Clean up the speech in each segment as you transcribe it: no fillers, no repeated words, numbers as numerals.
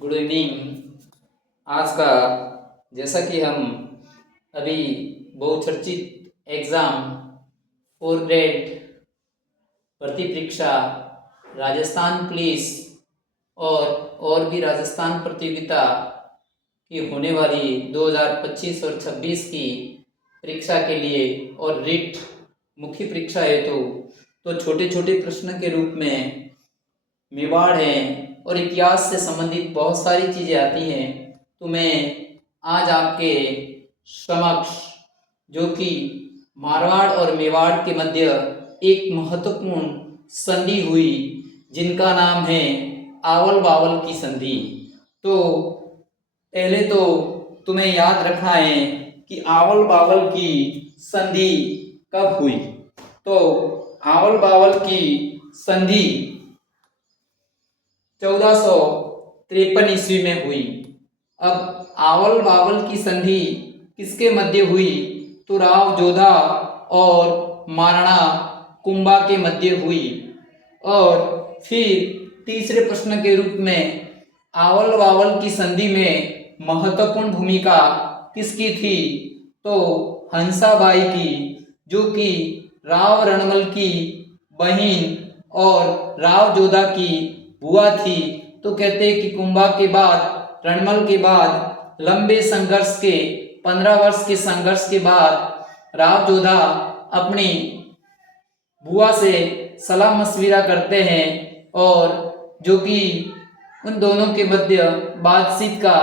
Good evening. आज का जैसा कि हम अभी बहुचर्चित एग्ज़ाम 4 ग्रेड भर्ती परीक्षा राजस्थान पुलिस और भी राजस्थान प्रतियोगिता की होने वाली 2025 और 26 की परीक्षा के लिए और रिट मुख्य परीक्षा हेतु तो छोटे छोटे प्रश्न के रूप में मेवाड़ है और इतिहास से संबंधित बहुत सारी चीज़ें आती हैं। तो मैं आज आपके समक्ष जो कि मारवाड़ और मेवाड़ के मध्य एक महत्वपूर्ण संधि हुई जिनका नाम है आवल बावल की संधि। तो पहले तो तुम्हें याद रखना है कि आवल बावल की संधि कब हुई। तो आवल बावल की संधि 1453 ईस्वी में हुई। अब आवल बावल की संधि किसके मध्य हुई? तो राव जोधा और महाराणा कुंभा के मध्य हुई। और फिर तीसरे प्रश्न के रूप में आवल बावल की संधि में महत्वपूर्ण भूमिका किसकी थी? तो हंसाबाई की, जो कि राव रणमल की बहन और राव जोधा की बुआ थी। तो कहते हैं कि कुंभा के बाद, रणमल के बाद लंबे संघर्ष के 15 वर्ष के संघर्ष के बाद राव जोधा अपनी बुआ से सलाह मशविरा करते हैं और जो कि उन दोनों के मध्य बातचीत का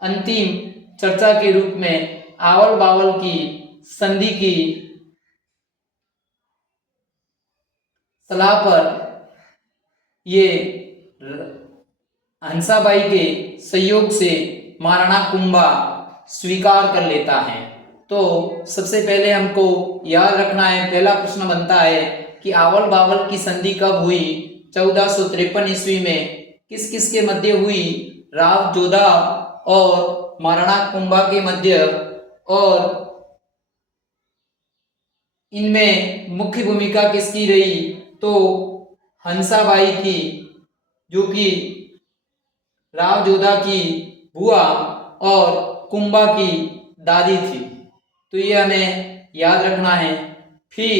अंतिम चर्चा के रूप में आवल बावल की संधि की सलाह पर ये हंसाबाई के सहयोग से महाराणा कुंभा स्वीकार कर लेता है। तो सबसे पहले हमको याद रखना है, पहला प्रश्न बनता है कि आवल बावल की संधि कब हुई? 1453 ईस्वी में। किस किस के मध्य हुई? राव जोधा और महाराणा कुंभा के मध्य। और इनमें मुख्य भूमिका किसकी रही? तो हंसाबाई की, जो कि राव जोधा की बुआ और कुंभा की दादी थी। तो ये हमें याद रखना है। फिर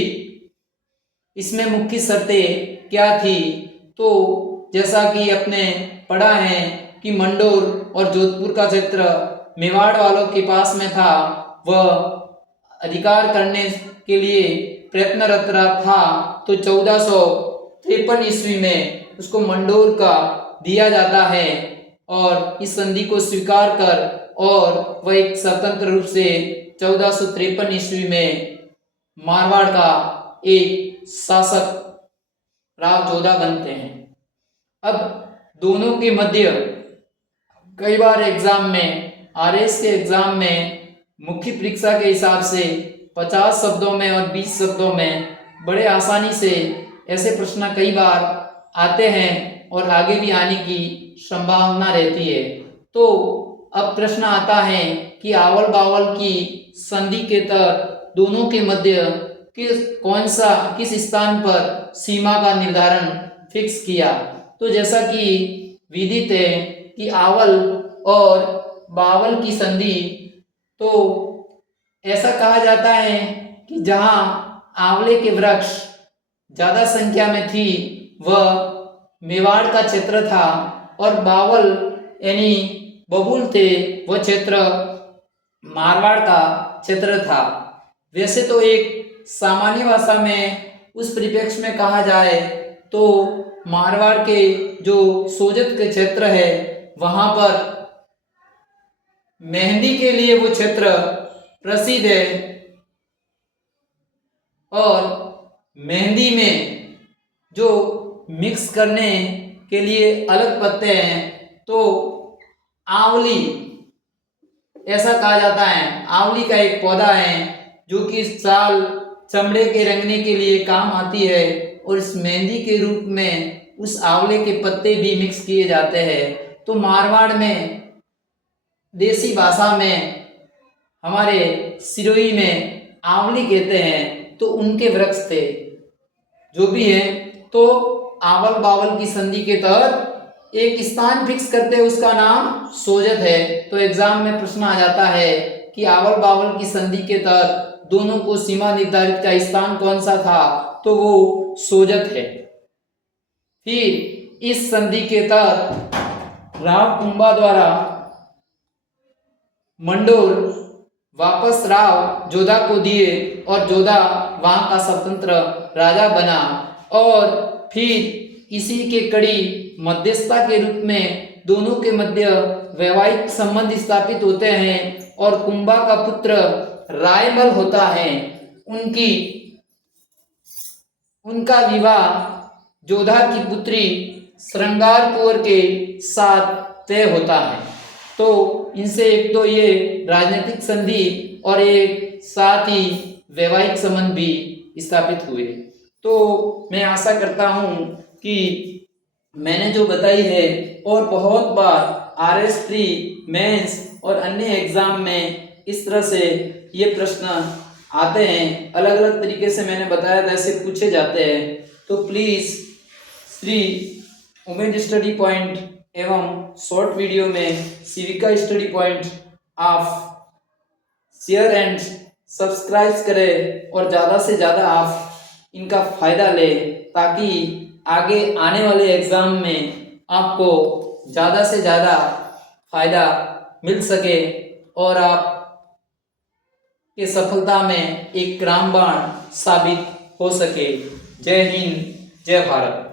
इसमें मुख्य शर्तें क्या थी? तो जैसा कि अपने पढ़ा है कि मंडोर और जोधपुर का क्षेत्र मेवाड़ वालों के पास में था, वह अधिकार करने के लिए प्रयत्नरत था। तो 1453 ईस्वी में उसको मंडोर का दिया जाता है और इस संधि को स्वीकार कर और वह एक स्वतंत्र रूप से 1453 ईस्वी में मारवाड़ का एक शासक राव जोधा बनते हैं। अब दोनों के मध्य कई बार एग्जाम में, आरएस के एग्जाम में मुख्य परीक्षा के हिसाब से 50 शब्दों में और 20 शब्दों में बड़े आसानी से ऐसे प्रश्न कई बार आते हैं और आगे भी आने की संभावना रहती है। तो अब प्रश्न आता है कि आवल बावल की संधि के तहत दोनों के मध्य किस स्थान पर सीमा का निर्धारण फिक्स किया? तो जैसा कि विदित है कि आवल और बावल की संधि, तो ऐसा कहा जाता है कि जहां आंवले के वृक्ष ज्यादा संख्या में थी वह मेवाड़ का क्षेत्र था और बावल यानी बबूल थे वह क्षेत्र मारवाड़ का क्षेत्र था। वैसे तो एक सामान्य भाषा में उस परिप्रेक्ष्य में कहा जाए तो मारवाड़ के जो सोजत के क्षेत्र है वहां पर मेहंदी के लिए वो क्षेत्र प्रसिद्ध है और मेहंदी में जो मिक्स करने के लिए अलग पत्ते हैं तो आंवली ऐसा कहा जाता है। आंवली का एक पौधा है जो कि साल चमड़े के रंगने के लिए काम आती है और इस मेहंदी के रूप में उस आंवले के पत्ते भी मिक्स किए जाते हैं। तो मारवाड़ में देसी भाषा में हमारे सिरोही में आंवली कहते हैं। तो उनके वृक्ष थे जो भी है। तो आवल बावल की संधि के तहत एक स्थान फिक्स करते हैं, उसका नाम सोजत है। तो एग्जाम में प्रश्न आ जाता है कि आवल बावल की संधि के तहत दोनों को सीमा निर्धारित का स्थान कौन सा था, तो वो सोजत है। फिर इस संधि के तहत राव कुंभा द्वारा मंडोर वापस राव जोधा को दिए और जोधा वहां का स्वतंत्र राजा बना। और फिर इसी के कड़ी मध्यस्थता के रूप में दोनों के मध्य वैवाहिक संबंध स्थापित होते हैं और कुंभा का पुत्र रायमल होता है। उनका विवाह जोधा की पुत्री श्रृंगार कुंवर के साथ तय होता है। तो इनसे एक तो ये राजनीतिक संधि और एक साथ ही वैवाहिक संबंध भी स्थापित हुए। तो मैं आशा करता हूँ कि मैंने जो बताई है, और बहुत बार RS3 मेंस और अन्य एग्जाम में इस तरह से ये प्रश्न आते हैं, अलग अलग तरीके से मैंने बताया था ऐसे पूछे जाते हैं। तो please Shri Umed study point एवं शॉर्ट वीडियो में सिविका स्टडी पॉइंट आप शेयर एंड सब्सक्राइब करें और ज़्यादा से ज़्यादा आप इनका फ़ायदा लें, ताकि आगे आने वाले एग्ज़ाम में आपको ज़्यादा से ज़्यादा फ़ायदा मिल सके और आप के सफलता में एक रामबाण साबित हो सके। जय हिंद, जय भारत।